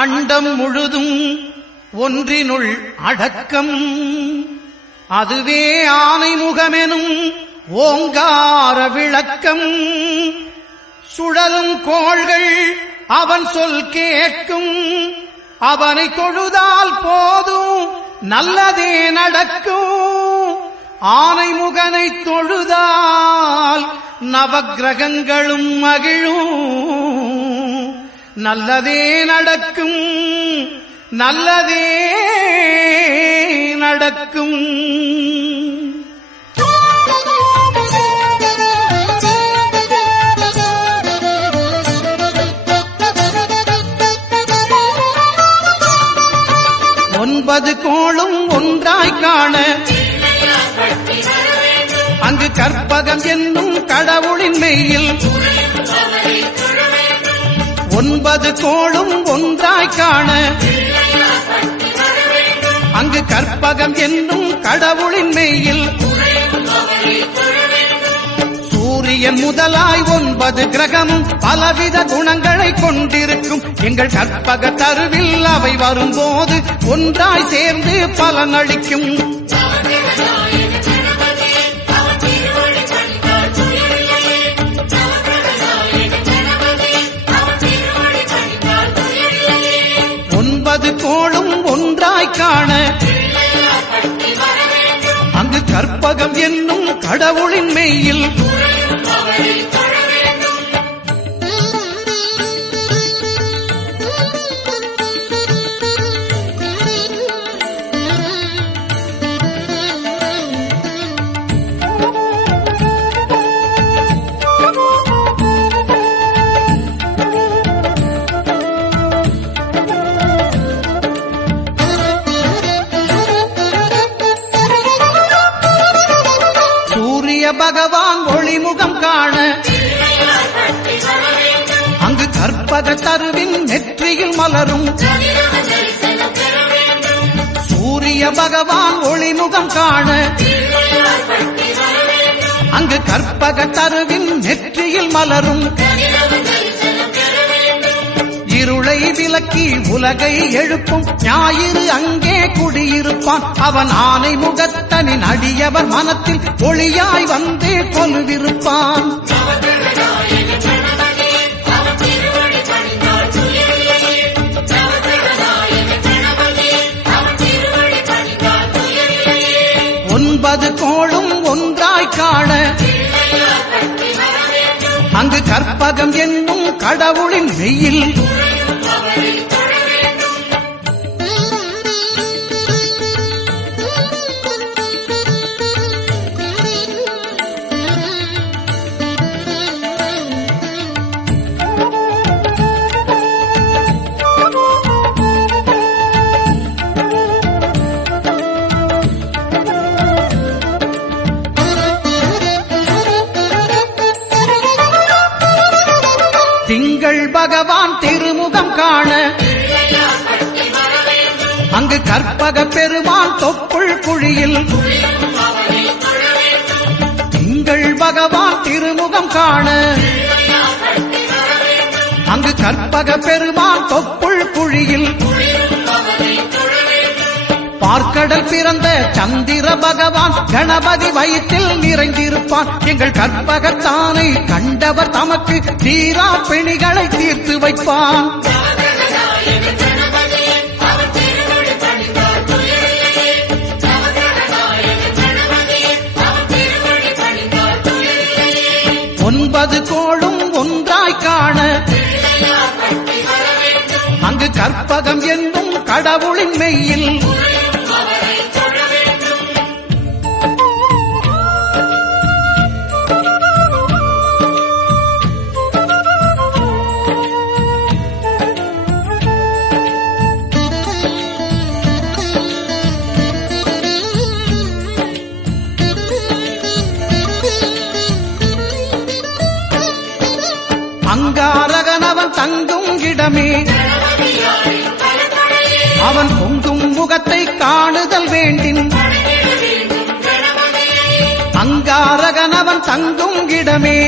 அண்டம் முழுதும் ஒன்றினுள் அடக்கம். அதுவே ஆனைமுகமெனும் ஓங்கார விளக்கம். சுழலும் கோள்கள் அவன் சொல் கேட்கும். அவனை தொழுதால் போதும் நல்லதே நடக்கும். ஆனைமுகனை தொழுதால் நவக்கிரகங்களும் மகிழும். நல்லதே நடக்கும், நல்லதே நடக்கும். ஒன்பது கோளும் ஒன்றாய் காண அங்கு கற்பகம் என்னும் கடவுளின் மெய்யில். ஒன்பது கோளும் ஒன்றாய் காண அங்கு கற்பகம் என்னும் கடவுளின் மெய்யில். சூரியன் முதலாய் 9 கிரகமும் பலவித குணங்களை கொண்டிருக்கும். எங்கள் கற்பக தருவில் அவை வரும்போது ஒன்றாய் சேர்ந்து பலனளிக்கும். கோளும் ஒன்றாய் காண அங்கு கற்பகம் என்னும் கடவுளின் மெய்யில். பகவான் ஒளிமுகம் காண அங்கு கற்பக தருவின் நெற்றியில் மலரும். சூரிய பகவான் ஒளிமுகம் காண அங்கு கற்பக தருவின் நெற்றியில் மலரும். இருளை விலக்கி உலகை எழுப்பும் ஞாயிறு அங்கே குடியிருப்பான். அவன் ஆனை முகத்தனின் அடியவர் மனத்தில் ஒளியாய் வந்து கொலுவிருப்பான். ஒன்பது கோளும் ஒன்றாய் காண அங்கு கற்பகம் என்னும் கடவுளின் மெய்யில். திங்கள் பகவான் திருமுகம் காண அங்கு கற்பக பெருமான் தொப்புள் குழியில். திங்கள் பகவான் திருமுகம் காண அங்கு கற்பக பெருமான் தொப்புள் குழியில். பார்க்கடல் பிறந்த சந்திர பகவான் கணபதி வயிற்றில் நிறைந்திருப்பான். எங்கள் கற்பகத்தானை கண்டவர் தமக்கு தீரா பிணிகளை தீர்த்து வைப்பான். ஒன்பது கோளும் ஒன்றாய் காண அங்கு கற்பகம் என்னும் கடவுளின் மெய்யில். அங்காரகனவன் தங்கும் இடமே அவன் பொங்கும் முகத்தை காணுதல் வேண்டின். அங்காரகனவன் தங்கும் இடமே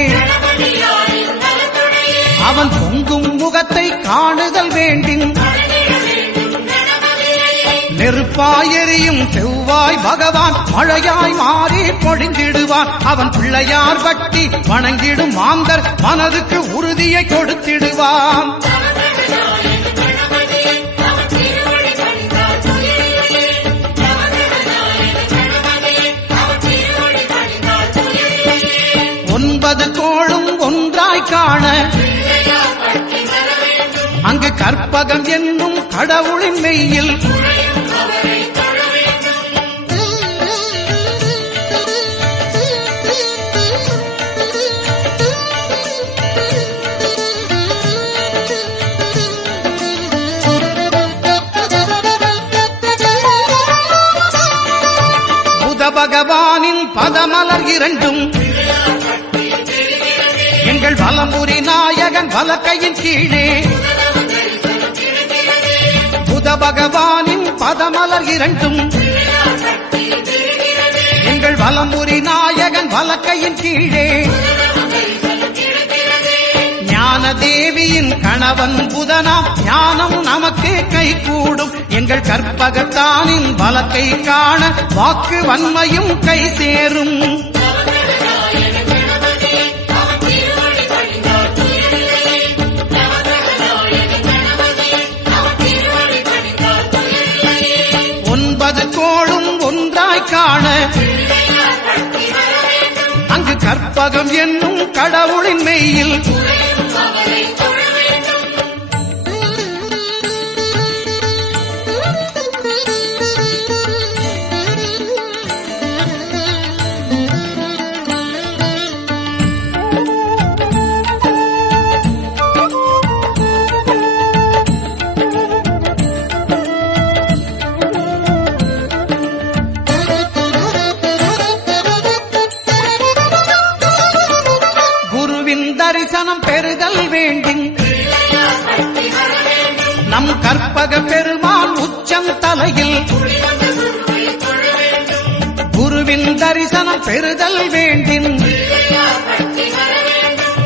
அவன் பொங்கும் முகத்தை காணுதல் வேண்டின். நெருப்பாய் எரியும் செவ்வாய் பகவான் மழையாய் மாறி பொழிந்திடுவான். அவன் பிள்ளையார் பக்தி வணங்கிடும் மாந்தர் மனதுக்கு உறுதியை கொடுத்திடுவான். ஒன்பது கோளும் ஒன்றாய் காண அங்கு கற்பகம் என்னும் கடவுளின் மெய்யில் புத பகவானின் பதமலர் இரண்டும் எங்கள் வலம்புரி நாயகன் வலக்கையின் கீழே. புத பகவானின் பதமலர் இரண்டும் எங்கள் வலம்புரி நாயகன் வலக்கையின் கீழே. ஞான தேவியின் கணவன் புதனாம் ஞானம் நமக்கு கை கூடும். எங்கள் கற்பகத்தானின் வலக்கை காண வாக்கு வன்மையும் கை சேரும். ஒன்பது கோளும் ஒன்றாய் காண அங்கு கற்பகம் என்னும் கடவுளின் மெய்யில் தரிசனம் பெறுதல் வேண்டின் நம் கற்பக பெருமான் உச்சம் தலையில் குருவின் தரிசனம் பெறுதல் வேண்டின்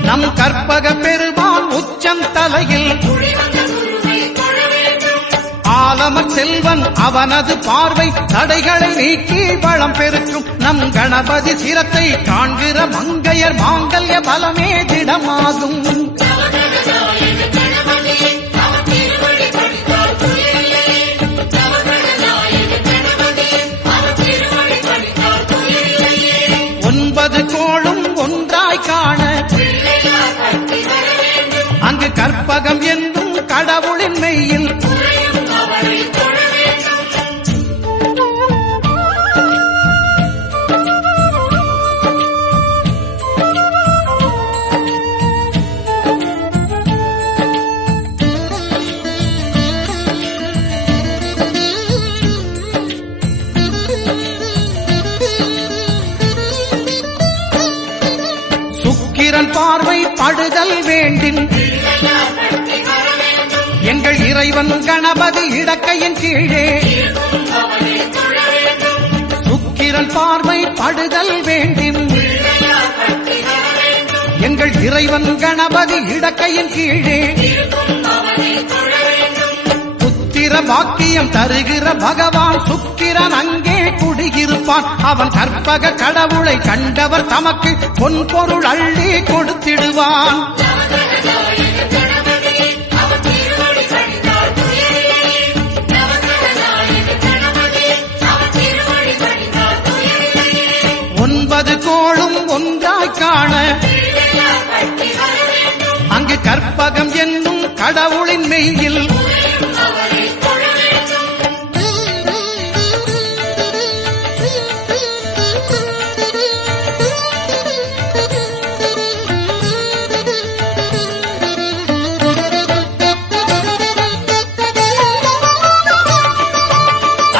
நம் கற்பக பெருமான் உச்சம் தலையில் ஆலம செல்வன் அவனது பார்வை தடைகளை நீக்கி வளம் பெருக்கும். நம் கணபதி சிரத்தை காண்கிற மங்கையர் மாங்கல்ய பலமே திடமாகும். ஒன்பது கோளும் ஒன்றாய் காண அங்கு கற்பகம் என்னும் கடவுளின் மெய்யில் சுக்கிரன் பார்வை படுதல் வேண்டின் எங்கள் இறைவன் கணபதி இடக்கையின் கீழே. சுக்கிரன் பார்வை படுதல் வேண்டின் எங்கள் இறைவன் கணபதி இடக்கையின் கீழே. புத்திர பாக்கியம் தருகிற பகவான் சுக்கிரன் அங்கே குடியிருப்பான். அவன் கற்பக கடவுளை கண்டவர் தமக்கு பொன் பொருள் அள்ளி கொடுத்திடுவான். ஒன்பது கோளும் ஒன்றாய் காண அங்கு கற்பகம் என்னும் கடவுளின் மெய்யில்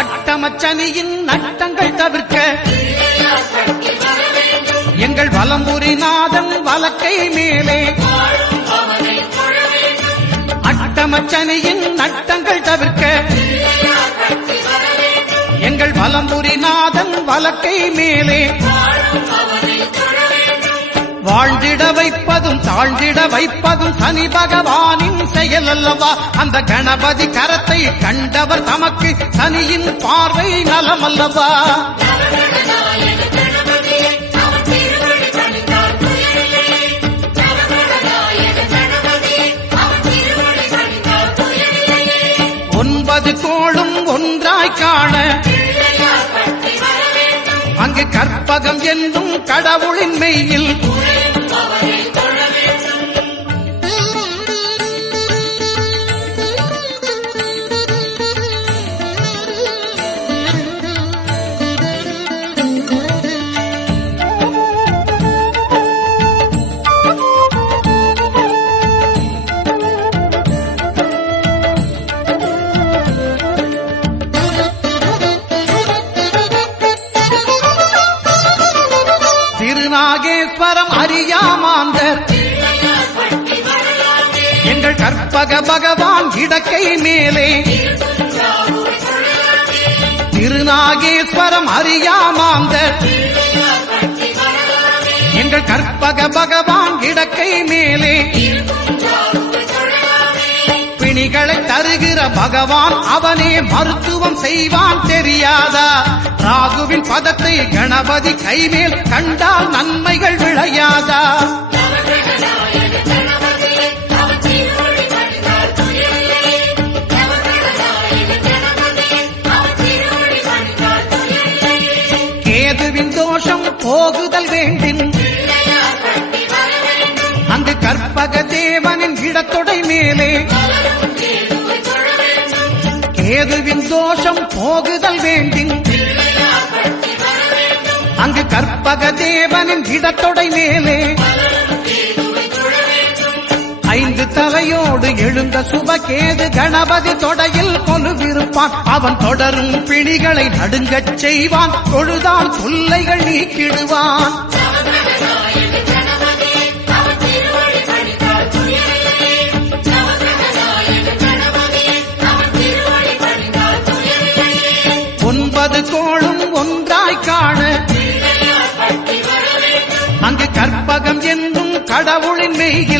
அட்டமச்சனியின் நட்டங்கள் தவிர்க்க எங்கள் வலம்புரி நாதன் வலக்கை மேலே. அட்டமச்சனியின் நட்டங்கள் தவிர்க்க எங்கள் வலம்புரி நாதன் வலக்கை மேலே. வாழ்ந்திட வைப்பதும் தாழ்ந்திட வைப்பதும் சனி பகவானின் செயல் அல்லவா? அந்த கணபதி கரத்தை கண்டவர் தமக்கு சனியின் பார்வை நலமல்லவா? ஒன்பது கோளும் ஒன்றாய் காண அங்கு கற்பகம் என்னும் கடவுளின் மெய்யில் திருநாகேஸ்வரம் அறியாமாந்தர் எங்கள் கற்பக பகவான் இடக்கை மேலே. திருநாகேஸ்வரம் அறியாமாந்தர் எங்கள் கற்பக பகவான் இடக்கை மேலே. பிணிகளை தருகிற பகவான் அவனே மருத்துவம் செய்வான் தெரியாதா? ராகுவின் பதத்தை கணபதி கைமேல் கண்டால் நன்மைகள் விளையாதா? கேதுவின் தோஷம் போகுதல் வேண்டின் அங்கு கற்பக தேவனின் இடத்தொடை மேலே. கேதுவின் தோஷம் போகுதல் வேண்டின் அங்கு கற்பக தேவனின் இடத்தொடை மேலே. ஐந்து தலையோடு எழுந்த சுபகேது கணபதி தொடையில் கொலுவிருப்பான். அவன் தொடரும் பிணிகளை நடுங்கச் செய்வான். தொழுதால் தொல்லைகள் நீக்கிடுவான். ஒன்பது கோளும் ஒன்றாய் காண அங்கு கற்பகம் என்னும் கடவுளின் மெய்யில்